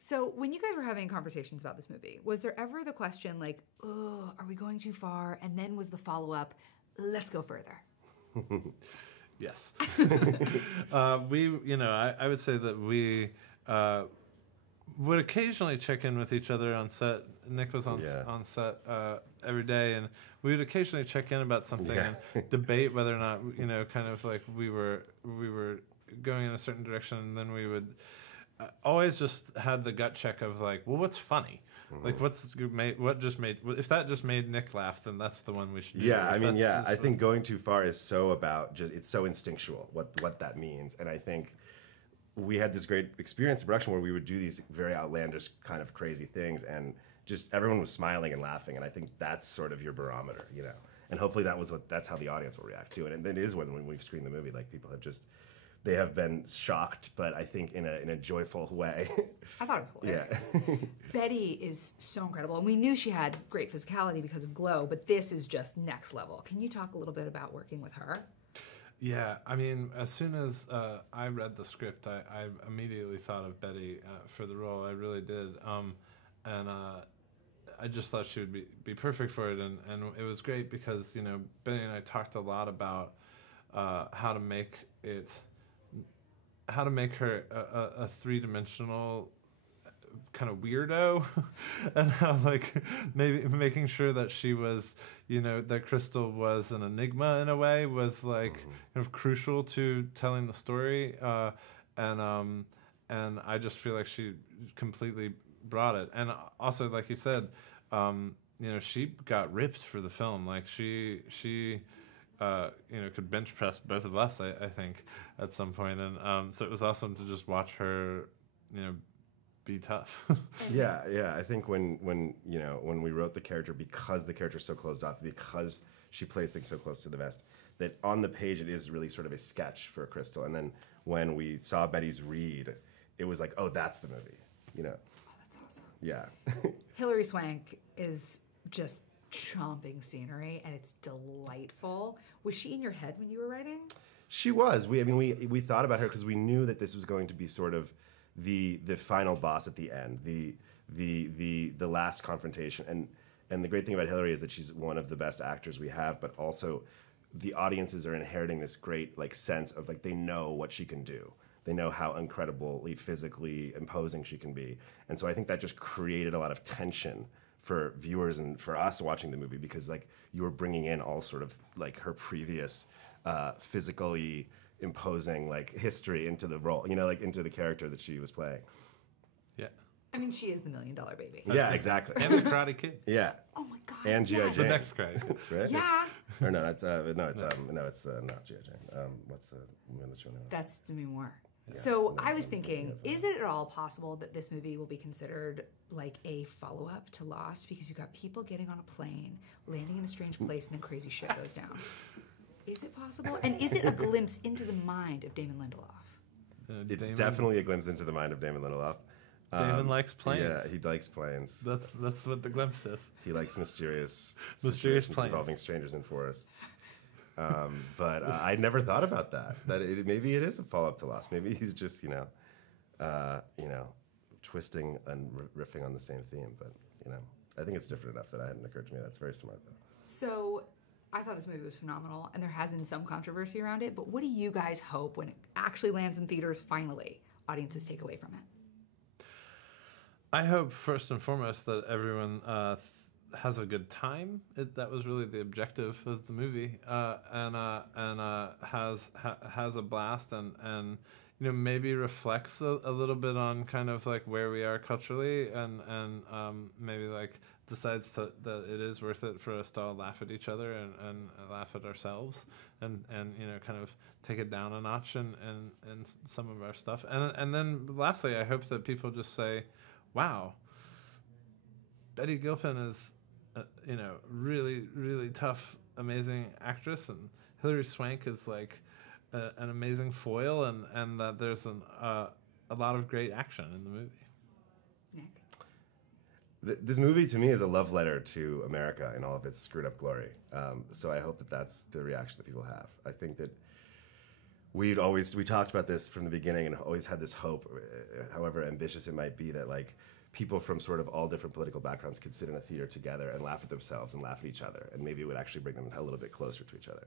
So when you guys were having conversations about this movie, was there ever the question like, oh, are we going too far? And then was the follow-up, let's go further? Yes. I would say that we would occasionally check in with each other on set. Nick was on set every day, and we would occasionally check in about something and debate whether or not, kind of like we were going in a certain direction, and then we would always just had the gut check of like, well, what's funny? Like, if that just made Nick laugh, then that's the one we should do. Yeah, I think going too far is so about it's so instinctual what that means. And I think we had this great experience in production where we would do these very outlandish kind of crazy things, and just everyone was smiling and laughing. And I think that's sort of your barometer, And hopefully that's how the audience will react to it. And it is when we've screened the movie, like people have they have been shocked, but I think in a joyful way. I thought it was hilarious. Yeah. Betty is so incredible. And we knew she had great physicality because of Glow, but this is just next level. Can you talk a little bit about working with her? Yeah, as soon as I read the script, I immediately thought of Betty for the role. I really did. And I just thought she would be perfect for it. And it was great because, Betty and I talked a lot about how to make her a three-dimensional kind of weirdo, and how maybe making sure that she was, that Crystal was an enigma in a way was kind of crucial to telling the story, and I just feel like she completely brought it. And also, like you said, she got ripped for the film. Like she could bench press both of us, I think, at some point. And so it was awesome to just watch her, be tough. Yeah. I think when we wrote the character, because the character's so closed off, because she plays things so close to the vest, that on the page it is really sort of a sketch for Crystal. And then when we saw Betty's read, it was like, oh, that's the movie, Oh, that's awesome. Yeah. Hilary Swank is just chomping scenery, and it's delightful. Was she in your head when you were writing? She was. We thought about her because we knew that this was going to be sort of the final boss at the end, the last confrontation. And the great thing about Hilary is that she's one of the best actors we have, but also the audiences are inheriting this great sense of they know what she can do. They know how incredibly physically imposing she can be. And so I think that just created a lot of tension for viewers and for us watching the movie, because you were bringing in all sort of her previous physically imposing history into the role, into the character that she was playing. Yeah. She is the $1 Million Baby. Yeah, exactly. And the Karate Kid. Yeah. Oh my God. And G.I. yes. Jane. The next Karate Kid. Right? Yeah. Or no, it's not G.I. Jane. What's the one that's running? That's Demi Moore. So I was thinking, is it at all possible that this movie will be considered like a follow-up to Lost, because you've got people getting on a plane, landing in a strange place, and then crazy shit goes down? Is it possible? And is it a glimpse into the mind of Damon Lindelof? It's definitely a glimpse into the mind of Damon Lindelof. Damon likes planes. Yeah, he likes planes. That's what the glimpse is. He likes mysterious planes involving strangers in forests. But I never thought about that. Maybe it is a follow-up to Lost. Maybe he's just twisting and riffing on the same theme. But I think it's different enough that it hadn't occurred to me. That's very smart, though. So I thought this movie was phenomenal, and there has been some controversy around it. But what do you guys hope, when it actually lands in theaters, finally, audiences take away from it? I hope first and foremost that everyone has a good time. That was really the objective of the movie, and has a blast, and maybe reflects a little bit on kind of where we are culturally, and maybe decides that it is worth it for us to all laugh at each other and laugh at ourselves, and kind of take it down a notch in some of our stuff, and then lastly, I hope that people just say, wow, Betty Gilpin is really, really tough, amazing actress, and Hilary Swank is an amazing foil, and that there's a lot of great action in the movie. Nick? This movie, to me, is a love letter to America in all of its screwed up glory. So I hope that that's the reaction that people have. I think that we talked about this from the beginning and always had this hope, however ambitious it might be, that like people from sort of all different political backgrounds could sit in a theater together and laugh at themselves and laugh at each other, and maybe it would actually bring them a little bit closer to each other.